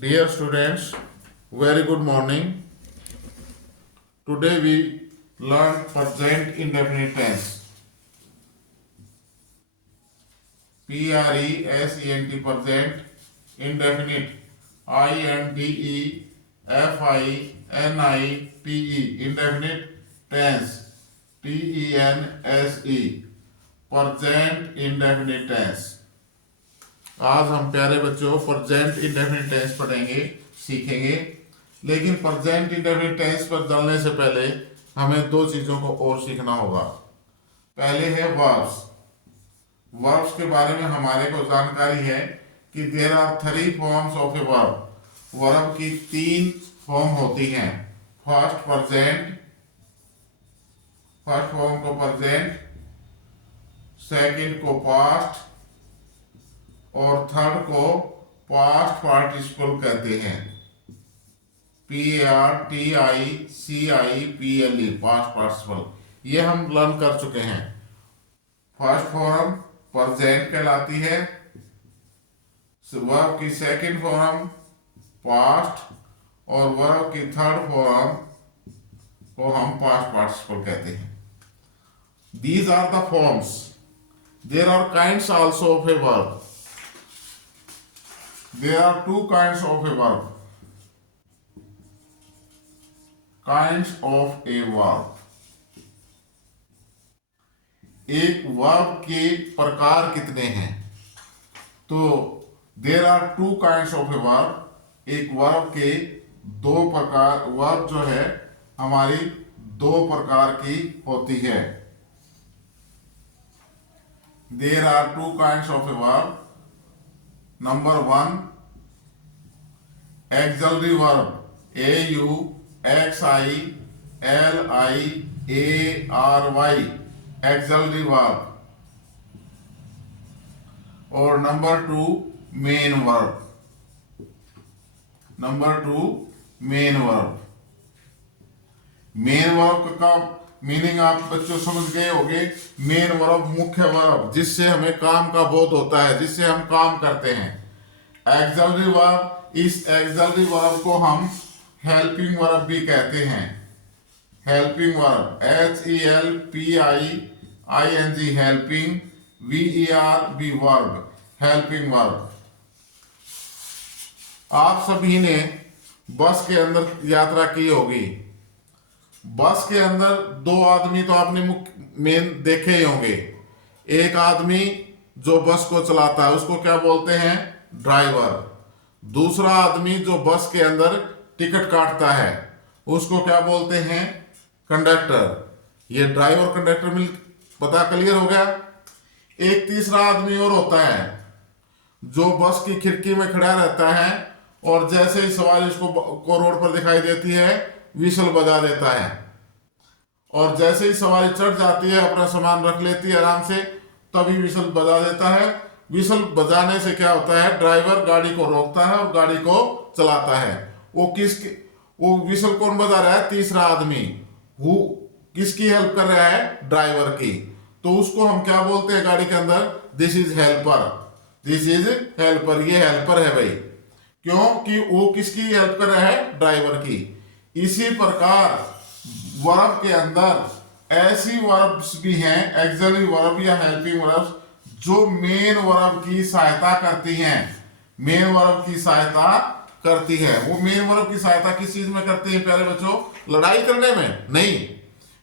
Dear students, very good morning. Today we learn present indefinite tense. Present present indefinite. Indefinite indefinite tense. Tense present indefinite tense. आज हम प्यारे बच्चों present indefinite tense पढ़ेंगे सीखेंगे। लेकिन present indefinite tense पर चलने से पहले हमें दो चीज़ों को और सीखना होगा। पहले है वर्ब्स। वर्ब्स के बारे में हमारे को जानकारी है कि there are 3 forms of a verb. Verb की 3 फॉर्म होती हैं। फर्स्ट फॉर्म को प्रेजेंट, सेकंड को पास्ट और थर्ड को पास्ट पार्टिसिपल कहते हैं। PARTICIPLE पास्ट पार्टिसिपल, ये हम लर्न कर चुके हैं। फर्स्ट फॉर्म प्रेजेंट कहलाती है, वर्ब की सेकंड फॉर्म पास्ट और वर्ब की थर्ड फॉर्म को हम पास्ट पार्टिसिपल कहते हैं। These are the forms. There are kinds also of a verb. There are 2 kinds of a verb. Kinds of a verb. एक वर्ब के प्रकार कितने हैं? तो there are 2 kinds of a verb. एक वर्ब के 2 प्रकार, वर्ब जो है हमारी 2 प्रकार की होती है। There are 2 kinds of a verb. Number 1, auxiliary verb. AUXILIARY auxiliary verb. और number 2, main verb. Number 2, main verb. Main verb का मीनिंग आप बच्चों समझ गए होंगे। मेन वर्ब मुख्य वर्ब, जिससे हमें काम का बोध होता है, जिससे हम काम करते हैं। ऑक्सिलरी वर्ब, इस ऑक्सिलरी वर्ब को हम हेल्पिंग वर्ब भी कहते हैं। Helping verb HELPING helping, VERB verb, helping verb. आप सभी ने बस के अंदर यात्रा की होगी। बस के अंदर 2 आदमी तो आपने मेन देखे ही होंगे। एक आदमी जो बस को चलाता है उसको क्या बोलते हैं? ड्राइवर। दूसरा आदमी जो बस के अंदर टिकट काटता है उसको क्या बोलते हैं? कंडक्टर। ये ड्राइवर कंडक्टर मिल पता क्लियर हो गया। एक तीसरा आदमी और होता है जो बस की खिड़की में खड़ा रहता है और जैसे ही सवारी उसको को रोड पर दिखाई देती है विसल बजा देता है, और जैसे ही सवारी चढ़ जाती है अपना सामान रख लेती है आराम से, तभी विसल बजा देता है। विसल बजाने से क्या होता है? ड्राइवर गाड़ी को रोकता है और गाड़ी को चलाता है। वो विसल कौन बजा रहा है? तीसरा आदमी। वो किसकी हेल्प कर रहा है? ड्राइवर की। तो उसको हम क्या बोलते हैं गाड़ी के अंदर? This is helper. This is helper, ये हेल्पर है भाई। क्यों? कि वो किसकी हेल्प कर रहा है? ड्राइवर की। इसी प्रकार वर्ब के अंदर ऐसी वर्ब्स भी हैं, ऑक्सिलरी वर्ब या हेल्पिंग वर्ब्स, जो मेन वर्ब की सहायता करती हैं। मेन वर्ब की सहायता करती है। वो मेन वर्ब की सहायता किस चीज में करती है प्यारे बच्चों? लड़ाई करने में नहीं।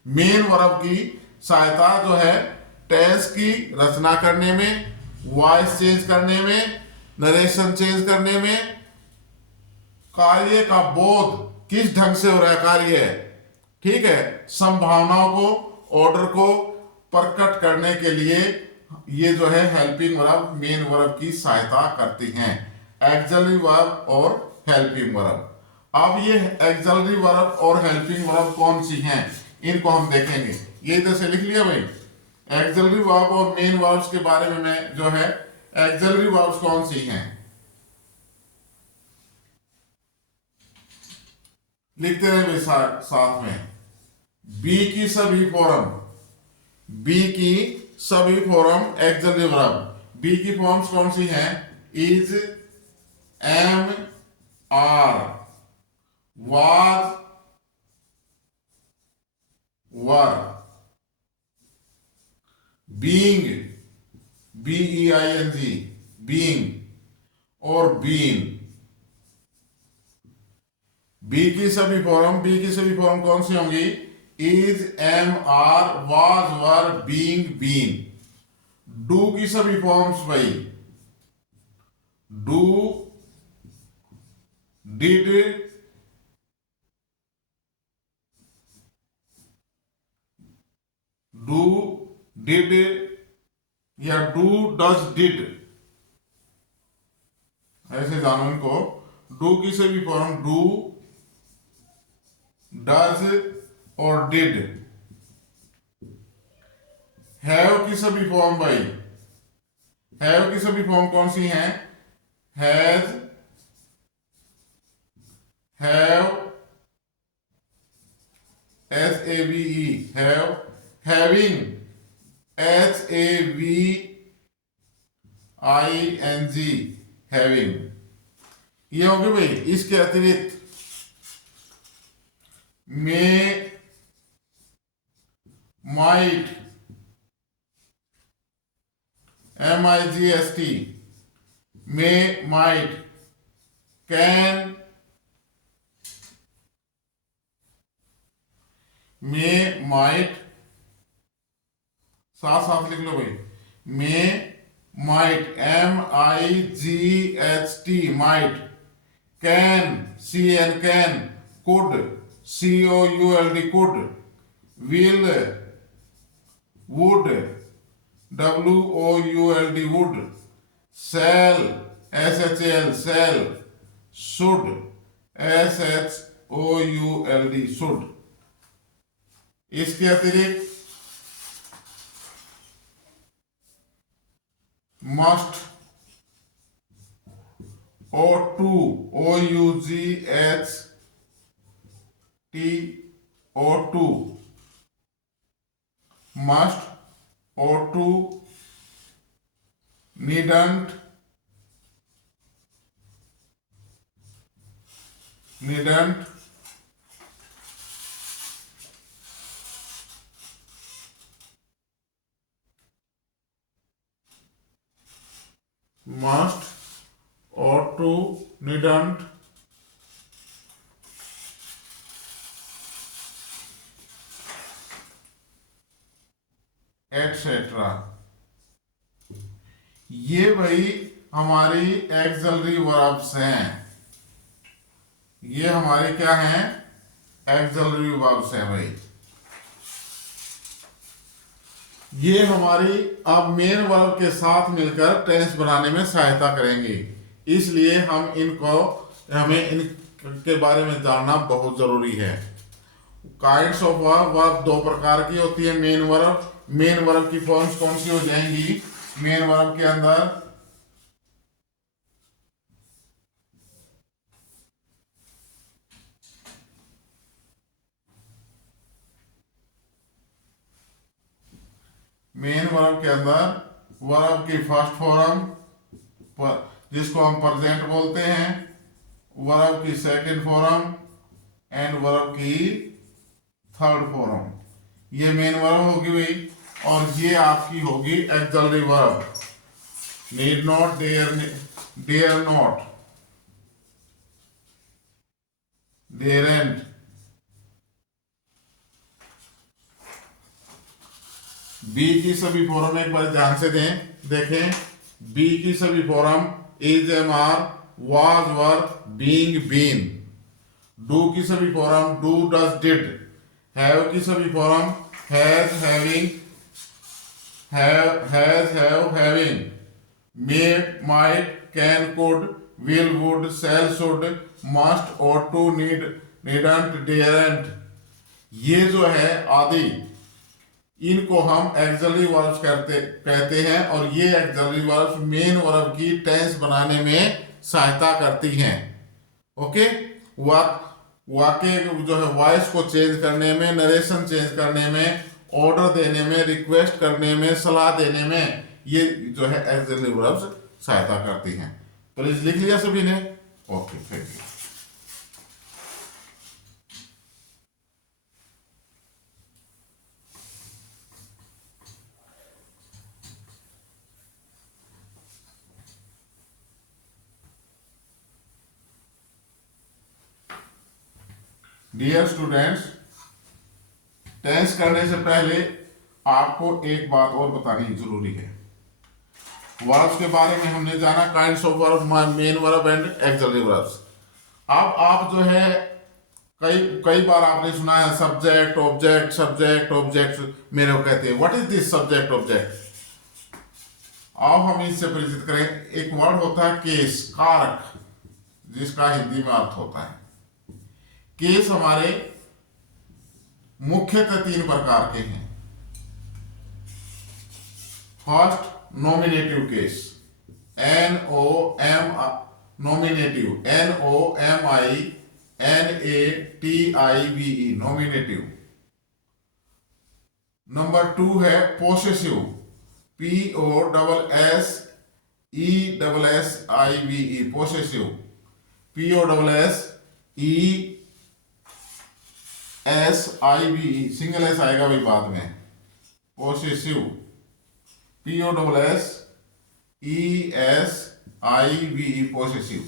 मेन वर्ब की सहायता जो है टेंस की रचना करने में, वॉइस चेंज करने में, नरेशन चेंज करने में, कार्य का बोध किस ढंग से हो रहा है कार्य, ठीक है, संभावनाओं को, ऑर्डर को प्रकट करने के लिए ये जो है हेल्पिंग वर्ब मेन वर्ब की सहायता करती हैं। ऑक्सिलरी वर्ब और हेल्पिंग वर्ब। अब ये ऑक्सिलरी वर्ब और हेल्पिंग वर्ब कौन सी हैं इनको हम देखेंगे। ये इधर से लिख लिया भाई। ऑक्सिलरी वर्ब और मेन वर्ब्स के बारे में मैं जो है, ऑक्सिलरी वर्ब्स कौन सी हैं लिखते रहे भाई साथ में। बी की सभी फॉर्म, बी की सभी फॉर्म ऑक्सिलरी वर्ब। बी की फॉर्म्स कौन सी हैं? इज, एम, BING, बीइंग और बीन। बी की सभी फॉर्म कौन सी होंगी? Is, am, are, was, were, being, been. Do की सभी फॉर्म्स भाई, डू, डिड, डू, डिड या डू, डज, डिड, ऐसे जानो इनको। डू की सभी फॉर्म डू, डज और डिड। हैव की सभी फॉर्म भाई, हैव की सभी फॉर्म कौन सी हैं? Has, have, HAVE, have, having, HAVING, having. ये होगी भाई। इसके अतिरिक्त may, might, MIGST, may, might, can, may, might, साथ साथ लिख लो भाई। May, might, MIGHT, might, can, CN, can, could, COULD, could, will, would, WOULD, would, shall, SHAL, shall, should, SHOULD, should. इसके अतिरिक्त must, O2, OUGHT, O2, must, O2, needn't, must, O2, needn't, etcetera. ये भाई हमारी axillary verbs हैं। ये हमारे क्या हैं? एक्सलरी वर्ब्स हैं भाई। ये हमारी अब मेन वर्ब के साथ मिलकर टेंस बनाने में सहायता करेंगे, इसलिए हमें इनके बारे में जानना बहुत जरूरी है। काइंड्स ऑफ वर्ब, वर्ब दो प्रकार की होती है। मेन वर्ब, मेन वर्ब की फॉर्म्स कौन सी हो जाएंगी? मेन वर्ब के अंदर वर्ब की फर्स्ट फॉर्म जिसको हम प्रेजेंट बोलते हैं, वर्ब की सेकंड फॉर्म एंड वर्ब की थर्ड फॉर्म। ये मेन वर्ब होगी भाई। और ये आपकी होगी auxiliary verb. Need not, dare not, daren't, be की सभी फॉर्म एक बार ध्यान से देखें। बी की सभी form is, am, are, was, were, being, been. Do की सभी form do, does, did. Have की सभी form has, having, have, having. May, might, can, could, will, would, shall, should, must, ought to, needn't, daren't। ये जो है आदि, इनको हम एक्सलरी वर्ब्स कहते हैं। और ये एक्सलरी वर्ब्स मेन वर्ब की टेंस बनाने में सहायता करती हैं। ओके। वाक्य जो है वॉइस को चेंज करने में, नरेशन चेंज करने में, ऑर्डर देने में, रिक्वेस्ट करने में, सलाह देने में ये जो है एक्सलरी वर्ब्स सहायता करती हैं। प्लीज लिख लिया सभी ने? Okay, thank you. Dear students, tense करने से पहले आपको एक बात और बतानी जरूरी है। वर्ब्स के बारे में हमने जाना, kinds of verb, main verb and axillary verbs. अब आप जो है कई कई बार आपने सुना है सब्जेक्ट ऑब्जेक्ट, सब्जेक्ट ऑब्जेक्ट मेरे को कहते हैं। What is this subject object? अब हम इससे परिचित करें। एक वर्ड होता है केस, कारक, जिसका हिंदी में अर्थ होता है। केस हमारे मुख्यतः तीन प्रकार के हैं। First, nominative case, N O M, nominative, NOMINATIVE, nominative. Number two है possessive, POSSESSIVE, possessive, POSSESSIVE, single S आएगा भाई बाद में, पोसेसिव, POSSESIVE, पोसेसिव।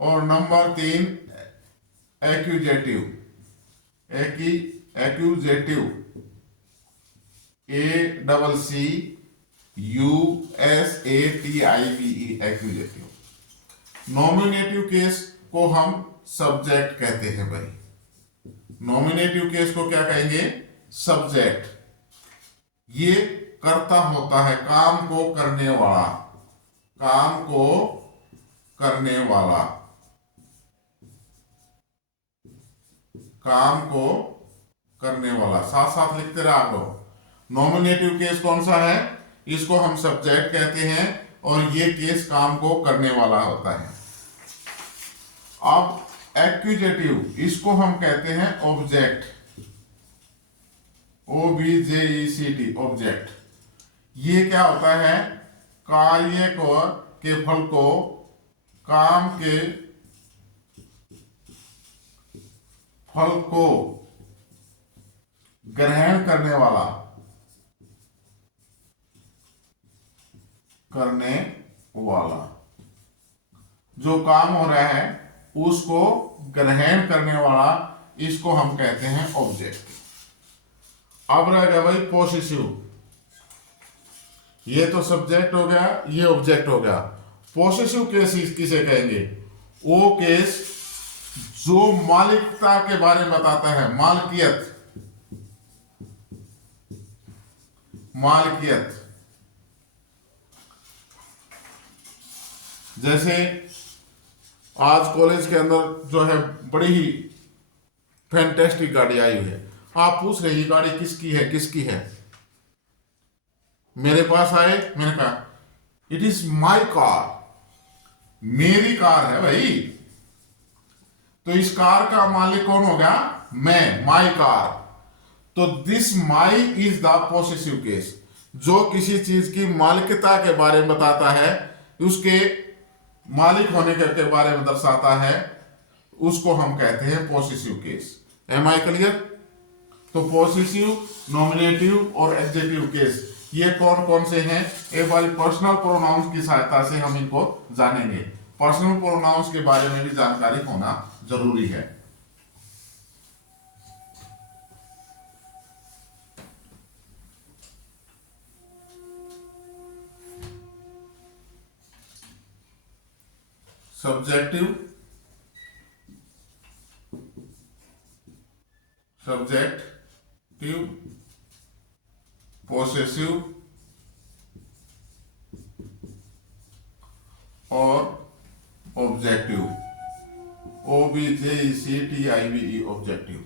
और नंबर तीन, accusative, accusative, ACCUSATIVE, accusative. Nominative case को हम सब्जेक्ट कहते हैं भाई। नॉमिनेटिव केस को क्या कहेंगे? सब्जेक्ट। ये कर्ता होता है, काम को करने वाला, काम को करने वाला, काम को करने वाला। साथ साथ लिखते रहे आप लोग। नॉमिनेटिव केस कौन सा है? इसको हम सब्जेक्ट कहते हैं और ये केस काम को करने वाला होता है। अब एक्यूजेटिव, इसको हम कहते हैं ऑब्जेक्ट, OBJECT, ऑब्जेक्ट। ये क्या होता है? कार्य को के फल को, काम के फल को ग्रहण करने वाला, करने वाला, जो काम हो रहा है उसको ग्रहण करने वाला, इसको हम कहते हैं ऑब्जेक्ट। अब रह गया भाई पोसेसिव। ये तो सब्जेक्ट हो गया, ये ऑब्जेक्ट हो गया। पोसेसिव केस किसे कहेंगे? वो केस जो मालिकता के बारे में बताता है, मालकियत, मालकियत। जैसे आज कॉलेज के अंदर जो है बड़ी ही फैंटेस्टिक गाड़ी आई हुई है। आप पूछ रहे ये गाड़ी किसकी है, किसकी है? मेरे पास आए, मैंने कहा इट इज माई कार, मेरी कार है भाई। तो इस कार का मालिक कौन हो गया? मैं, माई कार। तो this my is the possessive case. जो किसी चीज की मालिकता के बारे में बताता है, उसके मालिक होने के बारे में दर्शाता है, उसको हम कहते हैं possessive case. Am I clear? तो पोसेसिव, नॉमिनेटिव और एडजेक्टिव केस ये कौन कौन से हैं? एक बार पर्सनल प्रोनाउंस की सहायता से हम इनको जानेंगे। पर्सनल प्रोनाउंस के बारे में भी जानकारी होना जरूरी है। सब्जेक्टिव, सब्जेक्टिव, पोसेसिव और objective, OBJECTIVE, objective.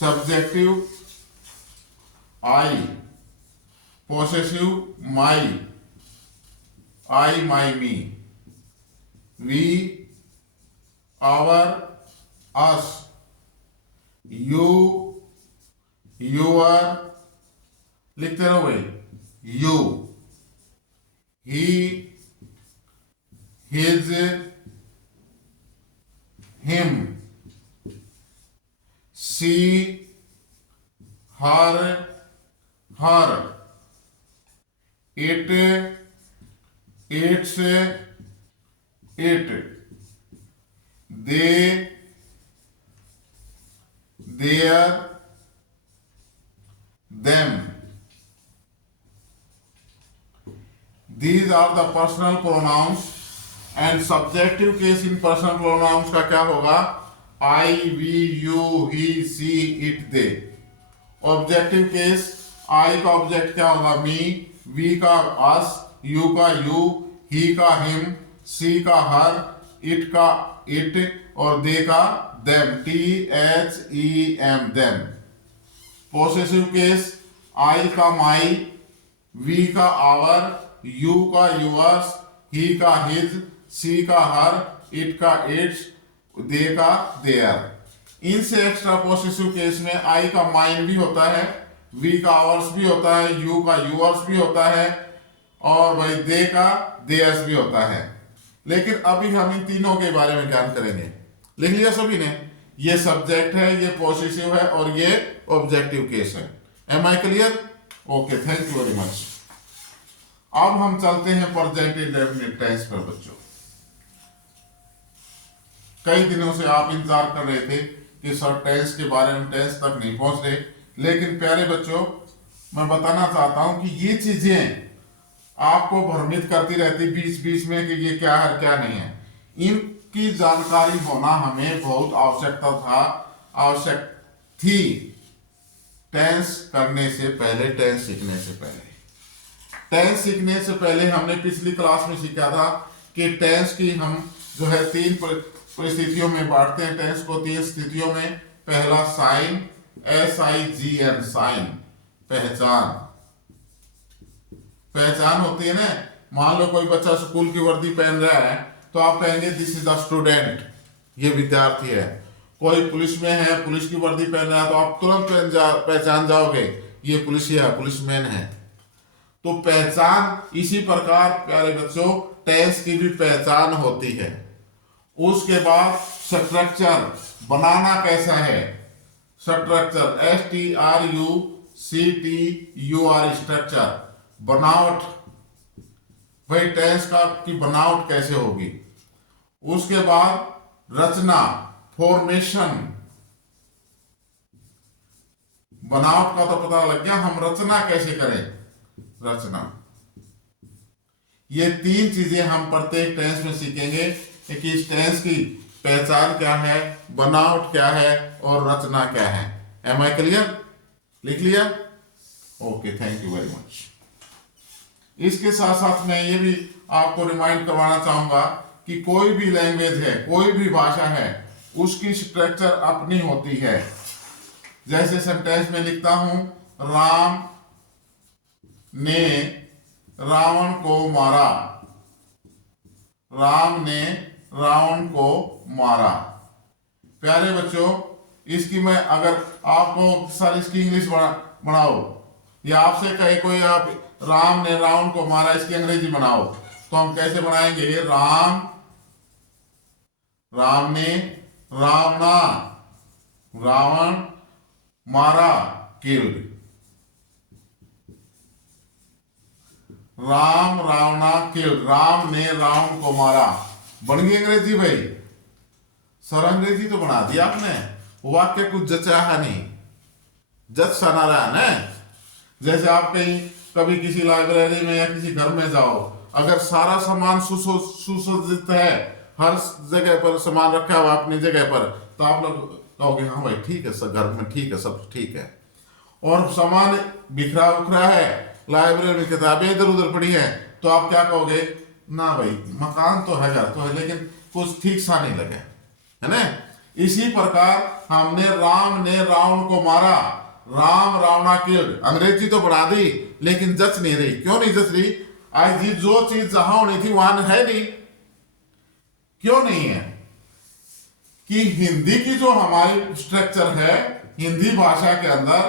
Subjective I, possessive my, I my me, we our us, you your, लिखते रहो भाई, you, he his, him, she her, her, it its, it, they their, them. These are the personal pronouns and subjective case in personal pronouns का क्या होगा? I, we, you, he, she, it, they. Objective case I का object क्या होगा? me, we का us, you का you, he का him, she का her, it का it और they का them. THEM, them. Possessive case I का my, we का our, you का yours, he का his, she का her, it का its, they का their. इनसे एक्स्ट्रा पोसेसिव केस में I का माइन भी होता है, V का आवर्स भी होता है, U का यूअर्स भी होता है और भाई दे का देयर्स भी होता है। लेकिन अभी हम इन तीनों के बारे में ज्ञान करेंगे। लिख लिया सभी ने? ये सब्जेक्ट है, ये पोसेसिव है और ये ऑब्जेक्टिव केस है। Am I clear? Okay, thank you very much. अब हम चलते हैं प्रेजेंट इंडेफिनिट टेंस पर बच्चों। कई दिनों से आप इंतजार कर रहे थे कि सर टेंस के बारे में टेंस तक नहीं पहुंच रहे, लेकिन प्यारे बच्चों मैं बताना चाहता हूं कि ये चीजें आपको भ्रमित करती रहती बीच बीच में कि ये क्या है क्या नहीं है। इनकी जानकारी होना हमें बहुत आवश्यक थी टेंस करने से पहले, टेंस सीखने से पहले। टेंस सीखने से पहले हमने पिछली क्लास में सीखा था कि टेंस की हम जो है तीन परिस्थितियों में बांटते हैं टेंस को, तीन स्थितियों में। पहला साइन, SIGN, साइन, पहचान होती है ना। मान लो कोई बच्चा स्कूल की वर्दी पहन रहा है तो आप कहेंगे दिस इज द स्टूडेंट, ये विद्यार्थी है। कोई पुलिस में है, पुलिस की वर्दी पहन रहा है तो आप तुरंत पहचान जाओगे ये पुलिसिया है, पुलिसमैन है। तो पहचान इसी प्रकार प्यारे बच्चों टेंस की भी पहचान होती है। उसके बाद स्ट्रक्चर बनाना कैसा है? स्ट्रक्चर STRUCTUR, स्ट्रक्चर, बनावट। भाई टेंस का की बनावट कैसे होगी? उसके बाद रचना, फॉर्मेशन। बनावट का तो पता लग गया, हम रचना कैसे करें? रचना। ये तीन चीजें हम प्रत्येक टेंस में सीखेंगे कि इस टेंस की पहचान क्या है, बनावट क्या है और रचना क्या है। Am I clear? लिख लिया? Okay, thank you very much. इसके साथ साथ मैं ये भी आपको रिमाइंड करवाना चाहूंगा कि कोई भी लैंग्वेज है, कोई भी भाषा है, उसकी स्ट्रक्चर अपनी होती है। जैसे सेंटेंस में लिखता हूं, राम ने रावण को मारा, राम ने रावण को मारा। प्यारे बच्चों इसकी मैं अगर आपको सर इसकी इंग्लिश बनाओ या आपसे कहे कोई आप राम ने रावण को मारा इसकी अंग्रेजी बनाओ तो हम कैसे बनाएंगे? राम ने रावण मारा, किल्ड। राम रावणा किल्ड, राम ने रावण को मारा। बन गई अंग्रेजी भाई? सर अंग्रेजी तो बना दिया आपने, वाक्य कुछ जचा है नहीं, जच सा ना रहा ना। जैसे आप कहीं कभी किसी लाइब्रेरी में या किसी घर में जाओ, अगर सारा सामान सुसज्जित है, हर जगह पर सामान रखा हुआ अपनी जगह पर, तो आप लोग कहोगे हाँ भाई ठीक है, सब घर में ठीक है, सब ठीक है। और सामान बिखरा उखरा है, लाइब्रेरी में किताबें इधर उधर पड़ी है, तो आप क्या कहोगे? ना भाई मकान तो है, घर तो है, लेकिन कुछ ठीक सा नहीं लगे, है ना। इसी प्रकार हमने राम ने रावण को मारा, राम रावणा किल्ड, अंग्रेजी तो बढ़ा दी लेकिन जच नहीं रही। क्यों नहीं जच रही? आज जी जो चीज जहां होनी थी वहां है नहीं। क्यों नहीं है? कि हिंदी की जो हमारी स्ट्रक्चर है, हिंदी भाषा के अंदर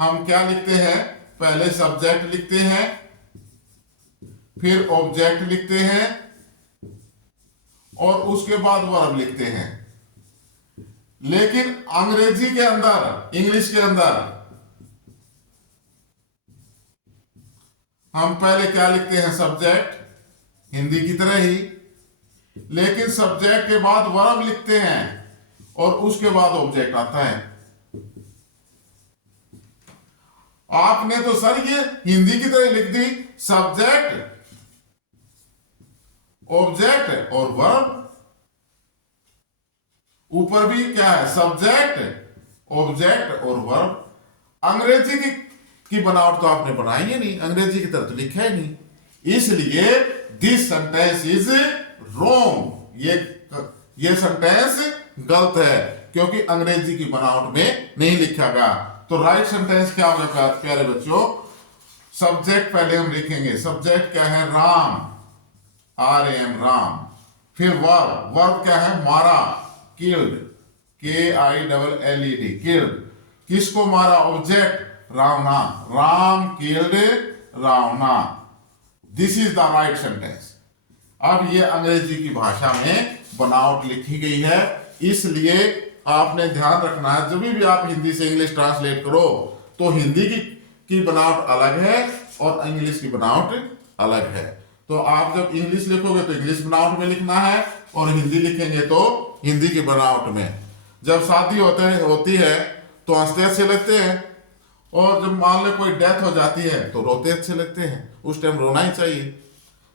हम क्या लिखते हैं? पहले सब्जेक्ट लिखते हैं, फिर ऑब्जेक्ट लिखते हैं और उसके बाद वर्ब लिखते हैं। लेकिन अंग्रेजी के अंदर, इंग्लिश के अंदर हम पहले क्या लिखते हैं? सब्जेक्ट, हिंदी की तरह ही, लेकिन सब्जेक्ट के बाद वर्ब लिखते हैं और उसके बाद ऑब्जेक्ट आता है। आपने तो सर ये हिंदी की तरह लिख दी, सब्जेक्ट, ऑब्जेक्ट और वर्ब। ऊपर भी क्या है, सब्जेक्ट, ऑब्जेक्ट और वर्ब। अंग्रेजी की बनावट तो आपने बनाई ही नहीं, अंग्रेजी की तरह तो लिखा ही नहीं, इसलिए दिस सेंटेंस इज रॉन्ग। ये सेंटेंस गलत है, क्योंकि अंग्रेजी की बनावट में नहीं लिखा गया। तो राइट सेंटेंस क्या होगा प्यारे बच्चों, सब्जेक्ट पहले हम लिखेंगे, सब्जेक्ट क्या है, राम, RAM राम। फिर वर्ब, वर्ब क्या है, मारा, किल्ड, KILLED किल्ड, किसको मारा, object, Ravana, Ram killed Ravana. This is the right sentence. अब ये अंग्रेजी की भाषा में बनावट लिखी गई है, इसलिए आपने ध्यान रखना है, जब भी आप हिंदी से इंग्लिश ट्रांसलेट करो तो हिंदी की बनावट अलग है और इंग्लिश की बनावट अलग है। तो आप जब इंग्लिश लिखोगे तो इंग्लिश बनावट में लिखना है, और हिंदी लिखेंगे तो हिंदी की बनावट में। जब शादी होती है तो हंसते अच्छे लगते हैं, और जब मान लो कोई डेथ हो जाती है तो रोते अच्छे लगते हैं, उस टाइम रोना ही चाहिए।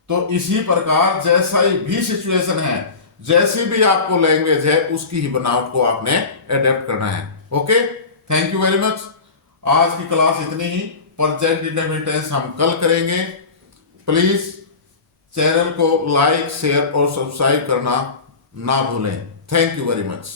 तो इसी प्रकार जैसा ही भी सिचुएशन है, जैसी भी आपको लैंग्वेज है, उसकी ही बनावट को आपने अडेप्ट करना है। Okay, thank you very much. आज की क्लास इतनी ही। प्रेजेंट इंडेफिनिट टेंस हम कल करेंगे। प्लीज चैनल को लाइक, शेयर और सब्सक्राइब करना ना भूलें। Thank you very much.